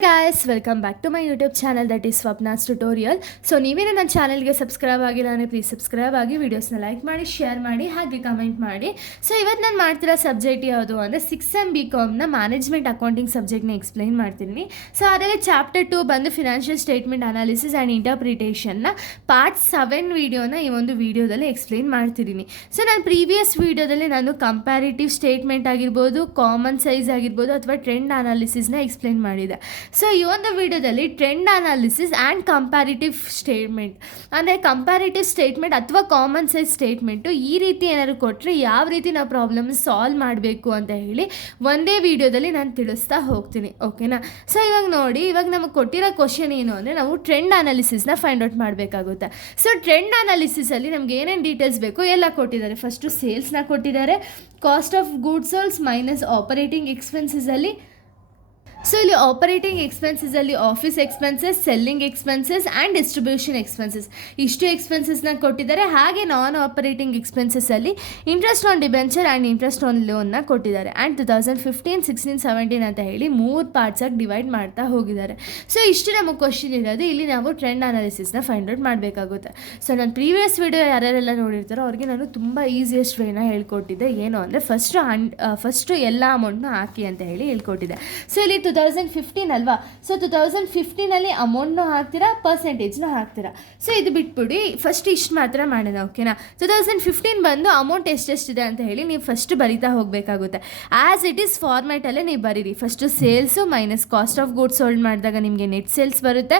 Guys, welcome back to my YouTube channel that is Swapna's Tutorial. So ನೀವೇನೇ ನನ್ನ ಚಾನಲ್ಗೆ subscribe ಆಗಿಲ್ಲ ಅಂದರೆ ಪ್ಲೀಸ್ ಸಬ್ಸ್ಕ್ರೈಬ್ ಆಗಿ ವಿಡಿಯೋಸ್ನ ಲೈಕ್ ಮಾಡಿ ಶೇರ್ ಮಾಡಿ ಹಾಗೆ ಕಮೆಂಟ್ ಮಾಡಿ. ಸೊ ಇವತ್ತು ನಾನು ಮಾಡ್ತಿರೋ ಸಬ್ಜೆಕ್ಟ್ ಯಾವುದು ಅಂದರೆ 6M BComನ ಮ್ಯಾನೇಜ್ಮೆಂಟ್ ಅಕೌಂಟಿಂಗ್ ಸಬ್ಜೆಕ್ಟ್ನ ಎಕ್ಸ್ಪ್ಲೈನ್ ಮಾಡ್ತೀನಿ. ಸೊ ಅದರಲ್ಲಿ ಚಾಪ್ಟರ್ 2 ಬಂದು ಫಿನಾನ್ಷಿಯಲ್ ಸ್ಟೇಟ್ಮೆಂಟ್ ಅನಾಲಿಸಿಸ್ ಆ್ಯಂಡ್ ಇಂಟರ್ಪ್ರಿಟೇಷನ್ನ ಪಾರ್ಟ್ 7 ವಿಡಿಯೋನ ಈ ಒಂದು ವಿಡಿಯೋದಲ್ಲಿ ಎಕ್ಸ್ಪ್ಲೈನ್ ಮಾಡ್ತಿದ್ದೀನಿ. ಸೊ ನಾನು ಪ್ರೀವಿಯಸ್ ವಿಡಿಯೋದಲ್ಲಿ ನಾನು ಕಂಪ್ಯಾರಿಟಿವ್ ಸ್ಟೇಟ್ಮೆಂಟ್ ಆಗಿರ್ಬೋದು, ಕಾಮನ್ ಸೈಜ್ ಆಗಿರ್ಬೋದು ಅಥವಾ ಟ್ರೆಂಡ್ ಅನಾಲಿಸಿಸ್ನ ಎಕ್ಸ್ಪ್ಲೈನ್ ಮಾಡಿದೆ. ಸೊ ಈ ಒಂದು ವಿಡಿಯೋದಲ್ಲಿ trend analysis and comparative statement ಅಂದರೆ ಕಂಪ್ಯಾರಿಟಿವ್ ಸ್ಟೇಟ್ಮೆಂಟ್ ಅಥವಾ ಕಾಮನ್ ಸೈಜ್ ಸ್ಟೇಟ್ಮೆಂಟು ಈ ರೀತಿ ಏನಾದ್ರು ಕೊಟ್ಟರೆ ಯಾವ ರೀತಿ ನಾವು ಪ್ರಾಬ್ಲಮ್ ಸಾಲ್ವ್ ಮಾಡಬೇಕು ಅಂತ ಹೇಳಿ ಒಂದೇ ವಿಡಿಯೋದಲ್ಲಿ ನಾನು ತಿಳಿಸ್ತಾ ಹೋಗ್ತೀನಿ. ಓಕೆನಾ? ಸೊ ಇವಾಗ ನೋಡಿ, ಇವಾಗ ನಮಗೆ ಕೊಟ್ಟಿರೋ ಕ್ವಶನ್ ಏನು ಅಂದರೆ ನಾವು ಟ್ರೆಂಡ್ ಅನಾಲಿಸಿಸ್ನ ಫೈಂಡ್ ಔಟ್ ಮಾಡಬೇಕಾಗುತ್ತೆ. ಸೊ ಟ್ರೆಂಡ್ ಅನಾಲಿಸಿಸಲ್ಲಿ ನಮ್ಗೆ ಏನೇನು ಡೀಟೇಲ್ಸ್ ಬೇಕು ಎಲ್ಲ ಕೊಟ್ಟಿದ್ದಾರೆ. ಫಸ್ಟು ಸೇಲ್ಸ್ನ ಕೊಟ್ಟಿದ್ದಾರೆ, cost of goods sold minus operating ಎಕ್ಸ್ಪೆನ್ಸಸಲ್ಲಿ. ಸೊ ಇಲ್ಲಿ ಆಪರೇಟಿಂಗ್ ಎಕ್ಸ್ಪೆನ್ಸಸಲ್ಲಿ office expenses, selling expenses and distribution expenses ಇಷ್ಟು ಎಕ್ಸ್ಪೆನ್ಸಸ್ನ ಕೊಟ್ಟಿದ್ದಾರೆ. ಹಾಗೆ ನಾನ್ ಆಪರೇಟಿಂಗ್ ಎಕ್ಸ್ಪೆನ್ಸಸಲ್ಲಿ interest on debenture and interest on ಲೋನ್ನ ಕೊಟ್ಟಿದ್ದಾರೆ. ಆ್ಯಂಡ್ 2015, 16, 17 ಅಂತ ಹೇಳಿ 3 ಪಾರ್ಟ್ಸಾಗಿ ಡಿವೈಡ್ ಮಾಡ್ತಾ ಹೋಗಿದ್ದಾರೆ. ಸೊ ಇಷ್ಟು ನಮಗೆ ಕ್ವಶನ್ ಇರೋದು. ಇಲ್ಲಿ ನಾವು ಟ್ರೆಂಡ್ ಅನಾಲಿಸಿಸ್ನ ಫೈಂಡ್ ಔಟ್ ಮಾಡಬೇಕಾಗುತ್ತೆ. ಸೊ ನಾನು ಪ್ರೀವಿಯಸ್ ವಿಡಿಯೋ ಯಾರ್ಯಾರೆಲ್ಲ ನೋಡಿರ್ತಾರೋ ಅವ್ರಿಗೆ ನಾನು ತುಂಬ ಈಸಿಯೆಸ್ಟ್ ವೇನ ಹೇಳ್ಕೊಟ್ಟಿದ್ದೆ. ಏನು ಅಂದರೆ ಫಸ್ಟು ಎಲ್ಲ ಅಮೌಂಟ್ನ ಹಾಕಿ ಅಂತ ಹೇಳಿ ಹೇಳ್ಕೊಟ್ಟಿದ್ದೆ. ಸೊ ಇಲ್ಲಿ 2015 ಅಲ್ವಾ? ಸೊ 2015ಅಲ್ಲಿ ಅಮೌಂಟ್ನೂ ಹಾಕ್ತೀರಾ, ಪರ್ಸೆಂಟೇಜ್ನೂ ಹಾಕ್ತೀರಾ. ಸೊ ಇದು ಬಿಟ್ಬಿಡಿ, ಫಸ್ಟ್ ಇಷ್ಟು ಮಾತ್ರ ಮಾಡೋಣ. ಓಕೆನಾ? 2015 ಬಂದು ಅಮೌಂಟ್ ಎಷ್ಟೆಷ್ಟಿದೆ ಅಂತ ಹೇಳಿ ನೀವು ಫಸ್ಟ್ ಬರಿತಾ ಹೋಗಬೇಕಾಗುತ್ತೆ. ಆ್ಯಸ್ ಇಟ್ ಈಸ್ ಫಾರ್ಮ್ಯಾಟಲ್ಲೇ ನೀವು ಬರೀರಿ. First sales minus cost of goods sold ಮಾಡಿದಾಗ ನಿಮಗೆ ನೆಟ್ ಸೇಲ್ಸ್ ಬರುತ್ತೆ,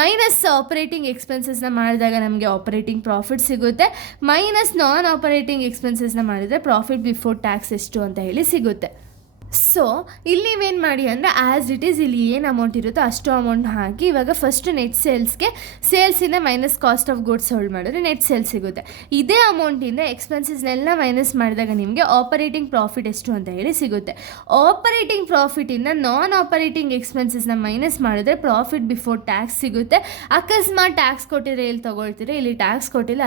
ಮೈನಸ್ ಆಪರೇಟಿಂಗ್ ಎಕ್ಸ್ಪೆನ್ಸಸ್ನ ಮಾಡಿದಾಗ ನಮಗೆ ಆಪರೇಟಿಂಗ್ ಪ್ರಾಫಿಟ್ ಸಿಗುತ್ತೆ, ಮೈನಸ್ ನಾನ್ ಆಪರೇಟಿಂಗ್ ಎಕ್ಸ್ಪೆನ್ಸಸ್ನ ಮಾಡಿದರೆ ಪ್ರಾಫಿಟ್ ಬಿಫೋರ್ ಟ್ಯಾಕ್ಸ್ ಎಷ್ಟು ಅಂತ ಹೇಳಿ ಸಿಗುತ್ತೆ. ಸೊ ಇಲ್ಲಿ ನೀವೇನು ಮಾಡಿ ಅಂದರೆ ಆ್ಯಸ್ ಇಟ್ ಈಸ್ ಇಲ್ಲಿ ಏನು ಅಮೌಂಟ್ ಇರುತ್ತೋ ಅಷ್ಟು ಅಮೌಂಟ್ ಹಾಕಿ ಇವಾಗ ಫಸ್ಟ್ ನೆಟ್ ಸೇಲ್ಸಿಂದ minus cost of goods sold ಮಾಡಿದ್ರೆ ನೆಟ್ ಸೇಲ್ಸ್ ಸಿಗುತ್ತೆ. ಇದೇ ಅಮೌಂಟಿಂದ ಎಕ್ಸ್ಪೆನ್ಸಸ್ನೆಲ್ಲ ಮೈನಸ್ ಮಾಡಿದಾಗ ನಿಮಗೆ ಆಪರೇಟಿಂಗ್ ಪ್ರಾಫಿಟ್ ಎಷ್ಟು ಅಂತ ಹೇಳಿ ಸಿಗುತ್ತೆ. ಆಪರೇಟಿಂಗ್ ಪ್ರಾಫಿಟಿಂದ ನಾನ್ ಆಪರೇಟಿಂಗ್ ಎಕ್ಸ್ಪೆನ್ಸಸ್ನ ಮೈನಸ್ ಮಾಡಿದ್ರೆ ಪ್ರಾಫಿಟ್ ಬಿಫೋರ್ ಟ್ಯಾಕ್ಸ್ ಸಿಗುತ್ತೆ. ಅಕಸ್ಮಾತ್ ಟ್ಯಾಕ್ಸ್ ಕೊಟ್ಟಿದ್ರೆ ಎಲ್ಲಿ ತೊಗೊಳ್ತೀರಾ, ಇಲ್ಲಿ ಟ್ಯಾಕ್ಸ್ ಕೊಟ್ಟಿಲ್ಲ,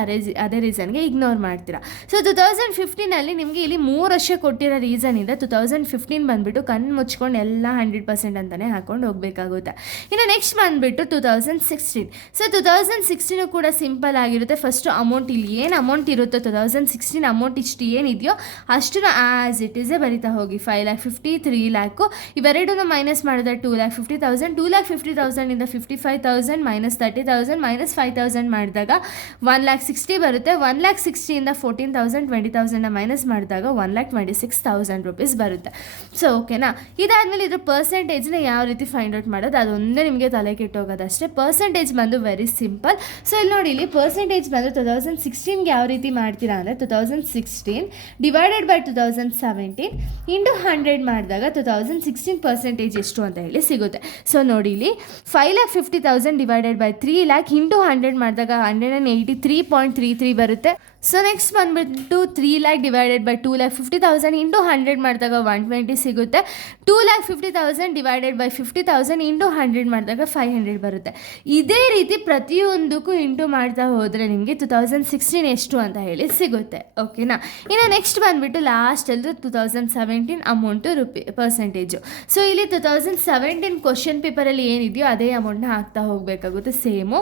ಅದೇ ರೀಸನ್ಗೆ ಇಗ್ನೋರ್ ಮಾಡ್ತೀರಾ. ಸೊ 2015ಅಲ್ಲಿ ನಿಮಗೆ ಇಲ್ಲಿ 3 ವರ್ಷ ಕೊಟ್ಟಿರೋ ರೀಸನಿಂದ 2015 ಬಂದುಬಿಟ್ಟು ಕಣ್ಣು ಮುಚ್ಕೊಂಡು ಎಲ್ಲ 100% ಅಂತಲೇ ಹಾಕೊಂಡು ಹೋಗಬೇಕಾಗುತ್ತೆ. ಇನ್ನು ನೆಕ್ಸ್ಟ್ ಬಂದುಬಿಟ್ಟು 2016. ಸೊ 2016 ಕೂಡ ಸಿಂಪಲ್ ಆಗಿರುತ್ತೆ. ಫಸ್ಟು ಅಮೌಂಟ್ ಇಲ್ಲಿ ಏನು ಅಮೌಂಟ್ ಇರುತ್ತೋ 2016 ಅಮೌಂಟ್ ಇಷ್ಟು ಏನಿದೆಯೋ ಅಷ್ಟನ್ನು ಆ್ಯಸ್ ಇಟ್ ಈಸೇ ಬರಿತಾ ಹೋಗಿ. 5,50,000, 3,00,000 ಇವೆರಡೂ ಮೈನಸ್ ಮಾಡಿದ್ರೆ 2,50,000, 2,50,000 ಇಂದ 55,000 ಮೈನಸ್ 30,000 ಮೈನಸ್ 5,000 ಮಾಡಿದಾಗ 1,60,000 ಬರುತ್ತೆ. 1,60,000 ಇಂದ 14,000, 20,000 ಮೈನಸ್ ಮಾಡಿದಾಗ 1,26,000 ರೂಪೀಸ್ ಬರುತ್ತೆ. ಸೊ ಓಕೆನಾ? ಇದಾದಮೇಲೆ ಇದ್ರ ಪರ್ಸೆಂಟೇಜ್ನ ಯಾವ ರೀತಿ ಫೈಂಡ್ ಔಟ್ ಮಾಡೋದು ಅದೊಂದೇ ನಿಮಗೆ ತಲೆ ಕೆಟ್ಟೋಗೋದಷ್ಟೇ. ಪರ್ಸೆಂಟೇಜ್ ಬಂದು ವೆರಿ ಸಿಂಪಲ್. ಸೊ ಇಲ್ಲಿ ನೋಡಿ, ಇಲ್ಲಿ ಪರ್ಸೆಂಟೇಜ್ ಬಂದು 2016ಗೆ ಯಾವ ರೀತಿ ಮಾಡ್ತೀರಾ ಅಂದರೆ 2016 ಡಿವೈಡೆಡ್ ಬೈ 2017 ಇಂಟು 100 ಮಾಡಿದಾಗ 2016 ಪರ್ಸೆಂಟೇಜ್ ಎಷ್ಟು ಅಂತ ಹೇಳಿ ಸಿಗುತ್ತೆ. ಸೊ ನೋಡಿ, ಇಲ್ಲಿ 5,50,000 ಡಿವೈಡೆಡ್ ಬೈ 3,00,000 ಇಂಟು 100 ಮಾಡಿದಾಗ 183.33 ಬರುತ್ತೆ. ಸೊ ನೆಕ್ಸ್ಟ್ ಬಂದುಬಿಟ್ಟು 3,00,000 ಡಿವೈಡೆಡ್ ಬೈ 2,50,000 ಇಂಟು 100 ಮಾಡಿದಾಗ 120 ಸಿಗುತ್ತೆ. 2,50,000 ಡಿವೈಡೆಡ್ ಬೈ 50,000 ಇಂಟು 100 ಮಾಡಿದಾಗ 500 ಬರುತ್ತೆ. ಇದೇ ರೀತಿ ಪ್ರತಿಯೊಂದಕ್ಕೂ ಇಂಟು ಮಾಡ್ತಾ ಹೋದರೆ ನಿಮಗೆ 2016 ಎಷ್ಟು ಅಂತ ಹೇಳಿ ಸಿಗುತ್ತೆ. ಓಕೆನಾ? ಇನ್ನು ನೆಕ್ಸ್ಟ್ ಬಂದುಬಿಟ್ಟು ಲಾಸ್ಟಲ್ಲಿ 2017 ಅಮೌಂಟು ಪರ್ಸೆಂಟೇಜು. ಸೊ ಇಲ್ಲಿ 2017 ಕ್ವಶನ್ ಪೇಪರಲ್ಲಿ ಏನಿದೆಯೋ ಅದೇ ಅಮೌಂಟ್ನ ಹಾಕ್ತಾ ಹೋಗಬೇಕಾಗುತ್ತೆ. ಸೇಮು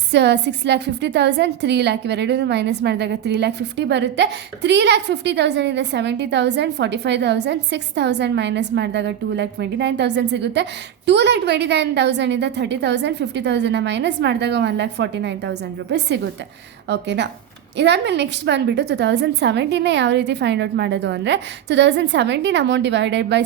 6,50,000, 3,00,000 ಇವೆರಡೂ ಮೈನಸ್ ಮಾಡಿದಾಗ 3,50,000 ಬರುತ್ತೆ. 3,50,000 ಇಂದ 70,000, 45,000, 6,000 ಮೈನಸ್ ಮಾಡಿದಾಗ 2,29,000 ಸಿಗುತ್ತೆ. 2,29,000 ಇಂದ 30,000, 50,000 ಮೈನಸ್ ಮಾಡಿದಾಗ 1,49,000 ರೂಪೀಸ್ ಸಿಗುತ್ತೆ. ಓಕೆನಾ? ಇದಾದಮೇಲೆ ನೆಕ್ಸ್ಟ್ ಬಂದುಬಿಟ್ಟು 2017 ಯಾವ ರೀತಿ ಫೈಂಡ್ ಔಟ್ ಮಾಡೋದು ಅಂದರೆ 2017 amount divided by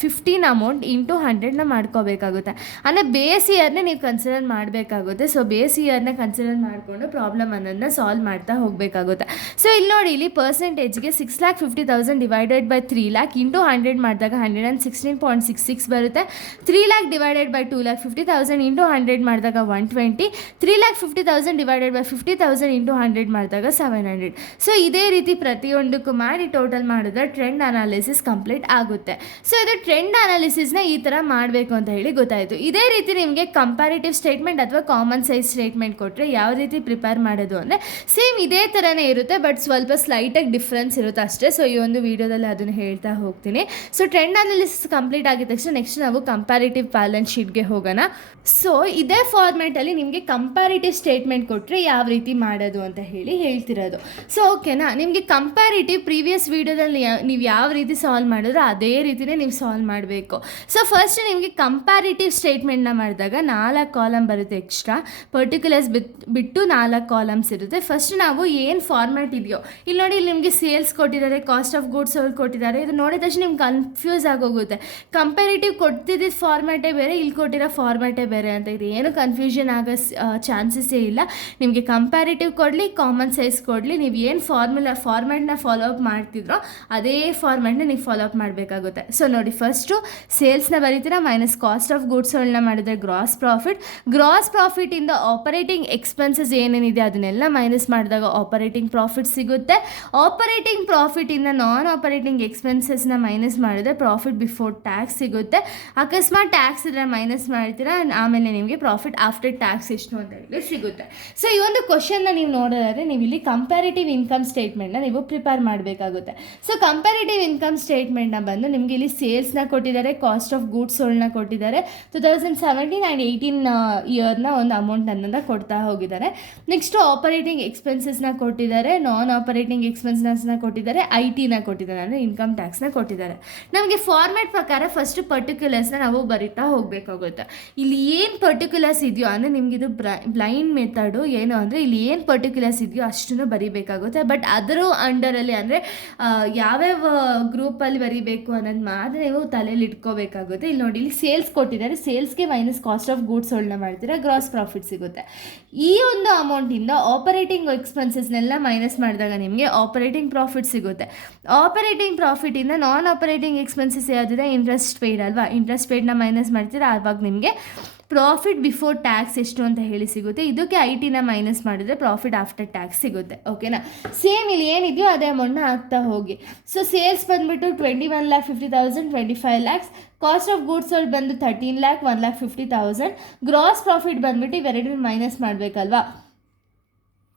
15 amount into 100ನ ಮಾಡ್ಕೋಬೇಕಾಗುತ್ತೆ. ಅಂದರೆ ಬೇಸ್ ಇಯರ್ನೇ ನೀವು ಕನ್ಸಿಡರ್ ಮಾಡಬೇಕಾಗುತ್ತೆ. ಸೊ ಬೇಸ್ ಇಯರ್ನ ಕನ್ಸಿಡರ್ ಮಾಡಿಕೊಂಡು ಪ್ರಾಬ್ಲಮ್ ಅನ್ನೋದನ್ನ ಸಾಲ್ವ್ ಮಾಡ್ತಾ ಹೋಗಬೇಕಾಗುತ್ತೆ. ಸೊ ಇಲ್ಲಿ ನೋಡಿ, ಇಲ್ಲಿ ಪರ್ಸೆಂಟೇಜ್ಗೆ 6,50,000 ಡಿವೈಡೆಡ್ ಬೈ 3,00,000 ಇಂಟು 100 ಮಾಡಿದಾಗ 116.66 ಬರುತ್ತೆ. 3,00,000 ಡಿವೈಡೆಡ್ ಬೈ 2,50,000 ಇಂಟು 100 ಮಾಡಿದಾಗ 120. 3,50,000 ಡಿವೈಡೆಡ್ ಬೈ 50,000 ಇಂಟು 100 ಮಾಡಿದಾಗ ಮಾಡಿದಾಗ 700. ಸೊ ಇದೇ ರೀತಿ ಪ್ರತಿಯೊಂದಕ್ಕೂ ಮಾಡಿ ಟೋಟಲ್ ಮಾಡಿದ್ರೆ ಟ್ರೆಂಡ್ ಅನಾಲಿಸಿಸ್ ಕಂಪ್ಲೀಟ್ ಆಗುತ್ತೆ. ಸೊ ಇದು ಟ್ರೆಂಡ್ ಅನಾಲಿಸಿಸ್ನ ಈ ಥರ ಮಾಡಬೇಕು ಅಂತ ಹೇಳಿ ಗೊತ್ತಾಯಿತು. ಇದೇ ರೀತಿ ನಿಮಗೆ ಕಂಪ್ಯಾರಿಟಿವ್ ಸ್ಟೇಟ್ಮೆಂಟ್ ಅಥವಾ ಕಾಮನ್ ಸೈಜ್ ಸ್ಟೇಟ್ಮೆಂಟ್ ಕೊಟ್ಟರೆ ಯಾವ ರೀತಿ ಪ್ರಿಪೇರ್ ಮಾಡೋದು ಅಂದರೆ ಸೇಮ್ ಇದೇ ಥರನೇ ಇರುತ್ತೆ, ಬಟ್ ಸ್ವಲ್ಪ ಸ್ಲೈಟಾಗಿ ಡಿಫ್ರೆನ್ಸ್ ಇರುತ್ತೆ ಅಷ್ಟೇ. ಸೊ ಈ ಒಂದು ವಿಡಿಯೋದಲ್ಲಿ ಅದನ್ನು ಹೇಳ್ತಾ ಹೋಗ್ತೀನಿ. ಸೊ ಟ್ರೆಂಡ್ ಅನಾಲಿಸಿಸ್ ಕಂಪ್ಲೀಟ್ ಆಗಿದ ತಕ್ಷಣ ನೆಕ್ಸ್ಟ್ ನಾವು ಕಂಪ್ಯಾರಿಟಿವ್ ಬ್ಯಾಲೆನ್ಸ್ ಶೀಟ್ಗೆ ಹೋಗೋಣ. ಸೊ ಇದೇ ಫಾರ್ಮ್ಯಾಟಲ್ಲಿ ನಿಮಗೆ ಕಂಪ್ಯಾರಿಟಿವ್ ಸ್ಟೇಟ್ಮೆಂಟ್ ಕೊಟ್ಟರೆ ಯಾವ ರೀತಿ ಮಾಡೋದು ಅಂತ ಹೇಳಿ ಹೇಳ್ತಿರೋದು. ಸೊ ಓಕೆನಾ, ನಿಮಗೆ ಕಂಪ್ಯಾರಿಟಿವ್ ಪ್ರೀವಿಯಸ್ ವೀಡಿಯೋದಲ್ಲಿ ನೀವು ಯಾವ ರೀತಿ ಸಾಲ್ವ್ ಮಾಡಿದ್ರೋ ಅದೇ ರೀತಿಯೇ ನೀವು ಸಾಲ್ವ್ ಮಾಡಬೇಕು. ಸೊ ಫಸ್ಟ್ ನಿಮಗೆ ಕಂಪ್ಯಾರಿಟಿವ್ ಸ್ಟೇಟ್ಮೆಂಟ್ನ ಮಾಡಿದಾಗ 4 ಕಾಲಮ್ ಬರುತ್ತೆ ಎಕ್ಸ್ಟ್ರಾ, ಪರ್ಟಿಕ್ಯುಲರ್ಸ್ ಬಿಟ್ಟು 4 ಕಾಲಮ್ಸ್ ಇರುತ್ತೆ. ಫಸ್ಟ್ ನಾವು ಏನು ಫಾರ್ಮ್ಯಾಟ್ ಇದೆಯೋ ಇಲ್ಲಿ ನೋಡಿ, ಇಲ್ಲಿ ನಿಮಗೆ ಸೇಲ್ಸ್ ಕೊಟ್ಟಿದ್ದಾರೆ, ಕಾಸ್ಟ್ ಆಫ್ ಗೂಡ್ಸ್ ಸೋಲ್ಡ್ ಕೊಟ್ಟಿದ್ದಾರೆ. ಇದು ನೋಡಿದ ತಕ್ಷಣ ನಿಮ್ಗೆ ಕನ್ಫ್ಯೂಸ್ ಆಗೋಗುತ್ತೆ. ಕಂಪ್ಯಾರಿಟಿವ್ ಕೊಡ್ತಿದ್ದ ಫಾರ್ಮ್ಯಾಟೇ ಬೇರೆ, ಇಲ್ಲಿ ಕೊಟ್ಟಿರೋ ಫಾರ್ಮ್ಯಾಟೇ ಬೇರೆ ಅಂತ. ಇದು ಏನು ಕನ್ಫ್ಯೂಷನ್ ಆಗೋ ಚಾನ್ಸಸ್ಸೇ ಇಲ್ಲ. ನಿಮಗೆ ಕಂಪ್ಯಾರಿಟಿವ್ ಕೊಡಲಿ, ಕಾಮನ್ ಸೈಜ್ ಕೊಡಲಿ, ನೀವು ಏನು ಫಾರ್ಮ್ಯಾಟ್ನ ಫಾಲೋ ಅಪ್ ಮಾಡ್ತಿದ್ರೋ ಅದೇ ಫಾರ್ಮ್ಯಾಟ್ನ ನೀವು ಫಾಲೋ ಅಪ್ ಮಾಡಬೇಕಾಗುತ್ತೆ. ಸೊ ನೋಡಿ, ಫಸ್ಟು ಸೇಲ್ಸ್ನ ಬರೀತೀರಾ, ಮೈನಸ್ ಕಾಸ್ಟ್ ಆಫ್ ಗೂಡ್ಸ್ ಸೋಲ್ಡ್ನ ಮಾಡಿದ್ರೆ ಗ್ರಾಸ್ ಪ್ರಾಫಿಟಿಂದ ಆಪರೇಟಿಂಗ್ ಎಕ್ಸ್ಪೆನ್ಸಸ್ ಏನೇನಿದೆ ಅದನ್ನೆಲ್ಲ ಮೈನಸ್ ಮಾಡಿದಾಗ ಆಪರೇಟಿಂಗ್ ಪ್ರಾಫಿಟ್ ಸಿಗುತ್ತೆ. ಆಪರೇಟಿಂಗ್ ಪ್ರಾಫಿಟಿಂದ ನಾನ್ ಆಪರೇಟಿಂಗ್ ಎಕ್ಸ್ಪೆನ್ಸಸ್ನ ಮೈನಸ್ ಮಾಡಿದ್ರೆ ಪ್ರಾಫಿಟ್ ಬಿಫೋರ್ ಟ್ಯಾಕ್ಸ್ ಸಿಗುತ್ತೆ. ಅಕಸ್ಮಾತ್ ಟ್ಯಾಕ್ಸ್ ಇದ್ರೆ ಮೈನಸ್ ಮಾಡ್ತೀರಾ, ಆಮೇಲೆ ನಿಮಗೆ ಪ್ರಾಫಿಟ್ ಆಫ್ಟರ್ ಟ್ಯಾಕ್ಸ್ ಎಷ್ಟು ಅಂತ ಹೇಳಿ ಸಿಗುತ್ತೆ. ಸೊ ಈ ಒಂದು ಕ್ವಶನ್ನ ನೀವು ನೋಡೋದಾದ್ರೆ ನೀವು ಇಲ್ಲಿ ಕಂಪ್ಯಾರಿಟಿವ್ ಇನ್ಕಮ್ ಸ್ಟೇಟ್ಮೆಂಟ್ನ ನೀವು ಪ್ರಿಪೇರ್ ಮಾಡಬೇಕಾಗುತ್ತೆ. ಸೊ ಕಂಪ್ಯಾರಿಟಿವ್ ಇನ್ಕಮ್ ಸ್ಟೇಟ್ಮೆಂಟ್ನ ಬಂದು ನಿಮಗೆ ಇಲ್ಲಿ ಸೇಲ್ಸ್ನ ಕೊಟ್ಟಿದ್ದಾರೆ, ಕಾಸ್ಟ್ ಆಫ್ ಗೂಡ್ಸ್ ಸೋಲ್ಡ್ನ ಕೊಟ್ಟಿದ್ದಾರೆ, 2017 ಆ್ಯಂಡ್ 18 ಇಯರ್ನ ಒಂದು ಅಮೌಂಟ್ ಅನ್ನೋದನ್ನ ಕೊಡ್ತಾ ಹೋಗಿದ್ದಾರೆ. ನೆಕ್ಸ್ಟು ಆಪರೇಟಿಂಗ್ ಎಕ್ಸ್ಪೆನ್ಸಸ್ನ ಕೊಟ್ಟಿದ್ದಾರೆ, ನಾನ್ ಆಪರೇಟಿಂಗ್ ಎಕ್ಸ್ಪೆನ್ಸಸ್ನ ಕೊಟ್ಟಿದ್ದಾರೆ, IT ನ ಕೊಟ್ಟಿದ್ದಾರೆ, ಅಂದರೆ ಇನ್ಕಮ್ ಟ್ಯಾಕ್ಸ್ನ ಕೊಟ್ಟಿದ್ದಾರೆ. ನಮಗೆ ಫಾರ್ಮ್ಯಾಟ್ ಪ್ರಕಾರ ಫಸ್ಟ್ ಪರ್ಟಿಕ್ಯುಲರ್ಸ್ನ ನಾವು ಬರಿತಾ ಹೋಗಬೇಕಾಗುತ್ತೆ. ಇಲ್ಲಿ ಏನು ಪರ್ಟಿಕ್ಯುಲರ್ಸ್ ಇದೆಯೋ ಅಂದರೆ ನಿಮಗಿದು ಬ್ಲೈಂಡ್ ಮೆಥಡು ಏನು ಅಂದರೆ ಇಲ್ಲಿ ಏನು ಪರ್ಟಿಕ್ಯುಲರ್ಸ್ ಇದೆಯೋ ಅಷ್ಟನ್ನು ಬರಿಬೇಕಾಗುತ್ತೆ. ಬಟ್ ಅದರ ಅಂಡರಲ್ಲಿ ಅಂದರೆ ಯಾವ್ಯಾವ ಗ್ರೂಪಲ್ಲಿ ಬರಿಬೇಕು ಅನ್ನೋದು ಮಾತ್ರ ನೀವು ತಲೆಯಲ್ಲಿ ಇಟ್ಕೋಬೇಕಾಗುತ್ತೆ. ಇಲ್ಲಿ ನೋಡಿ, ಇಲ್ಲಿ ಸೇಲ್ಸ್ ಕೊಟ್ಟಿದ್ದಾರೆ, ಸೇಲ್ಸ್ಗೆ ಮೈನಸ್ ಕಾಸ್ಟ್ ಆಫ್ ಗೂಡ್ಸ್ ಸೋಲ್ಡ್ನ ಮಾಡ್ತೀರಾ, ಗ್ರಾಸ್ ಪ್ರಾಫಿಟ್ ಸಿಗುತ್ತೆ. ಈ ಒಂದು ಅಮೌಂಟಿಂದ ಆಪರೇಟಿಂಗ್ ಎಕ್ಸ್ಪೆನ್ಸಸ್ನೆಲ್ಲ ಮೈನಸ್ ಮಾಡಿದಾಗ ನಿಮಗೆ ಆಪರೇಟಿಂಗ್ ಪ್ರಾಫಿಟ್ ಸಿಗುತ್ತೆ. ಆಪರೇಟಿಂಗ್ ಪ್ರಾಫಿಟಿಂದ ನಾನ್ ಆಪರೇಟಿಂಗ್ ಎಕ್ಸ್ಪೆನ್ಸಸ್ ಯಾವುದಿದೆ, ಇಂಟ್ರೆಸ್ಟ್ ಪೇಯ್ಡ್ ಅಲ್ವಾ, ಇಂಟ್ರೆಸ್ಟ್ ಪೇಯ್ಡ್ನ ಮೈನಸ್ ಮಾಡ್ತೀರಾ, ಆವಾಗ ನಿಮಗೆ ಪ್ರಾಫಿಟ್ ಬಿಫೋರ್ ಟ್ಯಾಕ್ಸ್ ಎಷ್ಟು ಅಂತ ಹೇಳಿ ಸಿಗುತ್ತೆ. ಇದಕ್ಕೆ IT ನ ಮೈನಸ್ ಮಾಡಿದರೆ ಪ್ರಾಫಿಟ್ ಆಫ್ಟರ್ ಟ್ಯಾಕ್ಸ್ ಸಿಗುತ್ತೆ. ಓಕೆನಾ, ಸೇಮ್ ಇಲ್ಲಿ ಏನಿದೆಯೋ ಅದೇ ಅಮೌಂಟ್ನ ಹಾಕ್ತಾ ಹೋಗಿ. ಸೊ ಸೇಲ್ಸ್ ಬಂದುಬಿಟ್ಟು 21,50,000, 25 lakhs, cost of goods sold ಬಂದು 13 lakh, 1,50,000. ಗ್ರಾಸ್ ಪ್ರಾಫಿಟ್ ಬಂದುಬಿಟ್ಟು ಇವೆರಡನ್ನ ಮೈನಸ್ ಮಾಡಬೇಕಲ್ವಾ.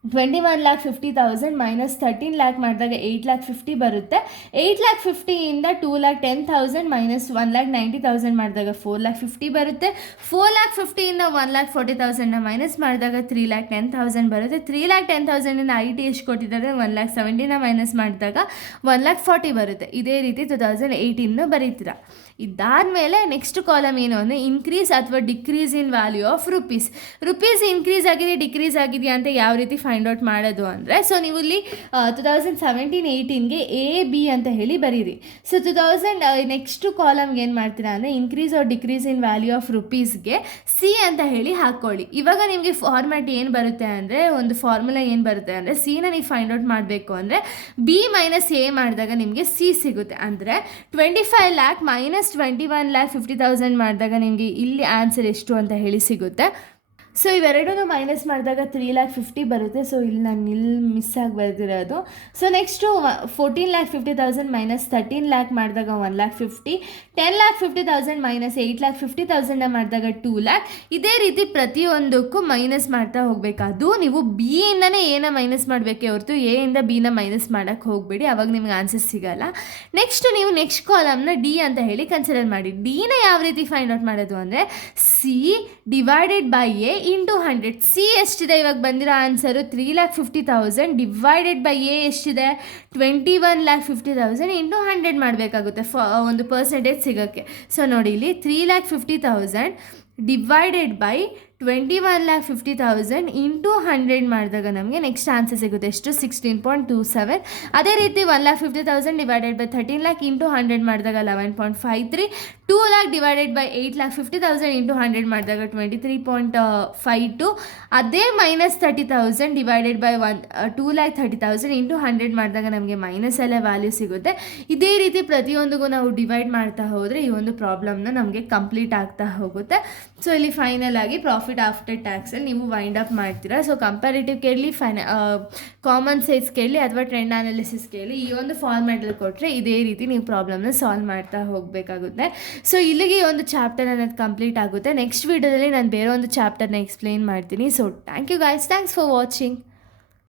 21,50,000 ಮೈನಸ್ 13 lakh ಮಾಡಿದಾಗ 8,50,000 ಬರುತ್ತೆ. 8,50,000 2,10,000 ಮೈನಸ್ 1,90,000 ಮಾಡಿದಾಗ 4,50,000 ಬರುತ್ತೆ. 4,50,000 1,40,000 ಮೈನಸ್ ಮಾಡಿದಾಗ 3,10,000 ಬರುತ್ತೆ. 3,10,000 IT ಎಷ್ಟು ಕೊಟ್ಟಿದ್ದಾರೆ, 1,70,000 ಮೈನಸ್ ಮಾಡಿದಾಗ 1,40,000 ಬರುತ್ತೆ. ಇದೇ ರೀತಿ 2018 ಬರೀತೀರಾ. ಇದಾದಮೇಲೆ ನೆಕ್ಸ್ಟ್ ಕಾಲಮ್ ಏನು ಅಂದರೆ ಇನ್ಕ್ರೀಸ್ ಅಥವಾ decrease in value of rupees. Increase ಆಗಿದೆ, ಡಿಕ್ರೀಸ್ ಆಗಿದೆಯಾ ಅಂತ ಯಾವ ರೀತಿ ಫೈಂಡ್ ಔಟ್ ಮಾಡೋದು ಅಂದರೆ, ಸೊ ನೀವು ಇಲ್ಲಿ 2017-18ಗೆ AB ಅಂತ ಹೇಳಿ ಬರೀರಿ. ಸೊ ನೆಕ್ಸ್ಟ್ ಕಾಲಮ್ಗೆ ಏನು ಮಾಡ್ತೀರಾ ಅಂದರೆ increase or decrease in value of ರುಪೀಸ್ಗೆ C ಅಂತ ಹೇಳಿ ಹಾಕ್ಕೊಳ್ಳಿ. ಇವಾಗ ನಿಮಗೆ ಫಾರ್ಮ್ಯಾಟ್ ಏನು ಬರುತ್ತೆ ಅಂದರೆ, ಒಂದು ಫಾರ್ಮುಲಾ ಏನು ಬರುತ್ತೆ ಅಂದರೆ Cನ ನೀವು ಫೈಂಡ್ ಔಟ್ ಮಾಡಬೇಕು ಅಂದರೆ B ಮೈನಸ್ A ಮಾಡಿದಾಗ ನಿಮಗೆ C ಸಿಗುತ್ತೆ. ಅಂದರೆ 25 lakh ಮೈನಸ್ 21,50,000 ಮಾಡಿದಾಗ ನಿಮಗೆ ಇಲ್ಲಿ ಆನ್ಸರ್ ಎಷ್ಟು ಅಂತ ಹೇಳಿ ಸಿಗುತ್ತೆ. ಸೊ ಇವೆರಡೂ ಮೈನಸ್ ಮಾಡಿದಾಗ 3,50,000 ಬರುತ್ತೆ. ಸೊ ಇಲ್ಲಿ ನಾನು ಮಿಸ್ ಆಗಿ ಬರ್ತಿರೋದು. ಸೊ ನೆಕ್ಸ್ಟು 14,50,000 ಮೈನಸ್ 13 lakh ಮಾಡಿದಾಗ 1,50,000, 10,50,000 ಮೈನಸ್ 8,50,000 ಮಾಡಿದಾಗ 2 lakh. ಇದೇ ರೀತಿ ಪ್ರತಿಯೊಂದಕ್ಕೂ ಮೈನಸ್ ಮಾಡ್ತಾ ಹೋಗಬೇಕು. ಅದು ನೀವು B ಇಂದನೇ Aನ ಮೈನಸ್ ಮಾಡಬೇಕೇ ಹೊರತು A ಇಂದ Bನ ಮೈನಸ್ ಮಾಡೋಕ್ಕೆ ಹೋಗಬೇಡಿ, ಅವಾಗ ನಿಮ್ಗೆ ಆನ್ಸರ್ ಸಿಗೋಲ್ಲ. ನೆಕ್ಸ್ಟ್ ನೀವು ನೆಕ್ಸ್ಟ್ ಕಾಲಮ್ನ D ಅಂತ ಹೇಳಿ ಕನ್ಸಿಡರ್ ಮಾಡಿ. Dನ ಯಾವ ರೀತಿ ಫೈಂಡ್ ಔಟ್ ಮಾಡೋದು ಅಂದರೆ C divided by A into 100. C ಎಷ್ಟಿದೆ ಇವಾಗ ಬಂದಿರೋ ಆನ್ಸರು 3,50,000 ಡಿವೈಡೆಡ್ ಬೈ A ಎಷ್ಟಿದೆ 21,50,000 ಇಂಟು 100 ಮಾಡಬೇಕಾಗುತ್ತೆ ಒಂದು ಪರ್ಸೆಂಟೇಜ್ ಸಿಗೋಕ್ಕೆ. ಸೊ ನೋಡಿ, ಇಲ್ಲಿ 3,50,000 ಡಿವೈಡೆಡ್ ಬೈ 21,50,000 ಇಂಟು 100 ಮಾಡಿದಾಗ ನಮಗೆ ನೆಕ್ಸ್ಟ್ ಆನ್ಸರ್ ಸಿಗುತ್ತೆ ಎಷ್ಟು, 16.27. ಅದೇ ರೀತಿ 1,50,000 ಡಿವೈಡೆಡ್ ಬೈ 13 lakh ಇಂಟು 100 ಮಾಡಿದಾಗ 11.53. 2 lakh ಡಿವೈಡೆಡ್ ಬೈ 8,50,000 ಇಂಟು 100 ಮಾಡಿದಾಗ 23.52. ಅದೇ ಮೈನಸ್ 30,000 ಡಿವೈಡೆಡ್ ಬೈ 2,30,000 ಇಂಟು 100 ಮಾಡಿದಾಗ ನಮಗೆ ಮೈನಸ್ ಅಲ್ಲೇ ವ್ಯಾಲ್ಯೂ ಸಿಗುತ್ತೆ. ಇದೇ ರೀತಿ ಪ್ರತಿಯೊಂದಿಗೂ ನಾವು ಡಿವೈಡ್ ಮಾಡ್ತಾ ಹೋದರೆ ಈ ಒಂದು ಪ್ರಾಬ್ಲಮ್ನ ನಮಗೆ ಕಂಪ್ಲೀಟ್ ಆಗ್ತಾ ಹೋಗುತ್ತೆ. ಸೊ ಇಲ್ಲಿ ಫೈನಲ್ ಆಗಿ ಪ್ರಾಫಿಟ್ ಪ್ರಾಫಿಟ್ ಆಫ್ಟರ್ ಟ್ಯಾಕ್ಸಲ್ಲಿ ನೀವು ವೈಂಡ್ ಅಪ್ ಮಾಡ್ತೀರಾ. ಸೊ ಕಂಪ್ಯಾರಿಟಿವ್ ಕೇಳಲಿ, ಕಾಮನ್ ಸೈನ್ಸ್ ಕೇಳಲಿ ಅಥವಾ ಟ್ರೆಂಡ್ ಅನಾಲಿಸಿಸ್ ಕೇಳಿ, ಈ ಒಂದು ಫಾರ್ಮ್ಯಾಟಲ್ಲಿ ಕೊಟ್ಟರೆ ಇದೇ ರೀತಿ ನೀವು ಪ್ರಾಬ್ಲಮ್ನ ಸಾಲ್ವ್ ಮಾಡ್ತಾ ಹೋಗಬೇಕಾಗುತ್ತೆ. ಸೊ ಇಲ್ಲಿಗೆ ಈ ಒಂದು ಚಾಪ್ಟರ್ ಅನ್ನೋದು ಕಂಪ್ಲೀಟ್ ಆಗುತ್ತೆ. ನೆಕ್ಸ್ಟ್ ವೀಡಿಯೋದಲ್ಲಿ ನಾನು ಬೇರೆ ಒಂದು ಚಾಪ್ಟರ್ನ ಎಕ್ಸ್ಪ್ಲೇನ್ ಮಾಡ್ತೀನಿ. So thank you guys, thanks for watching.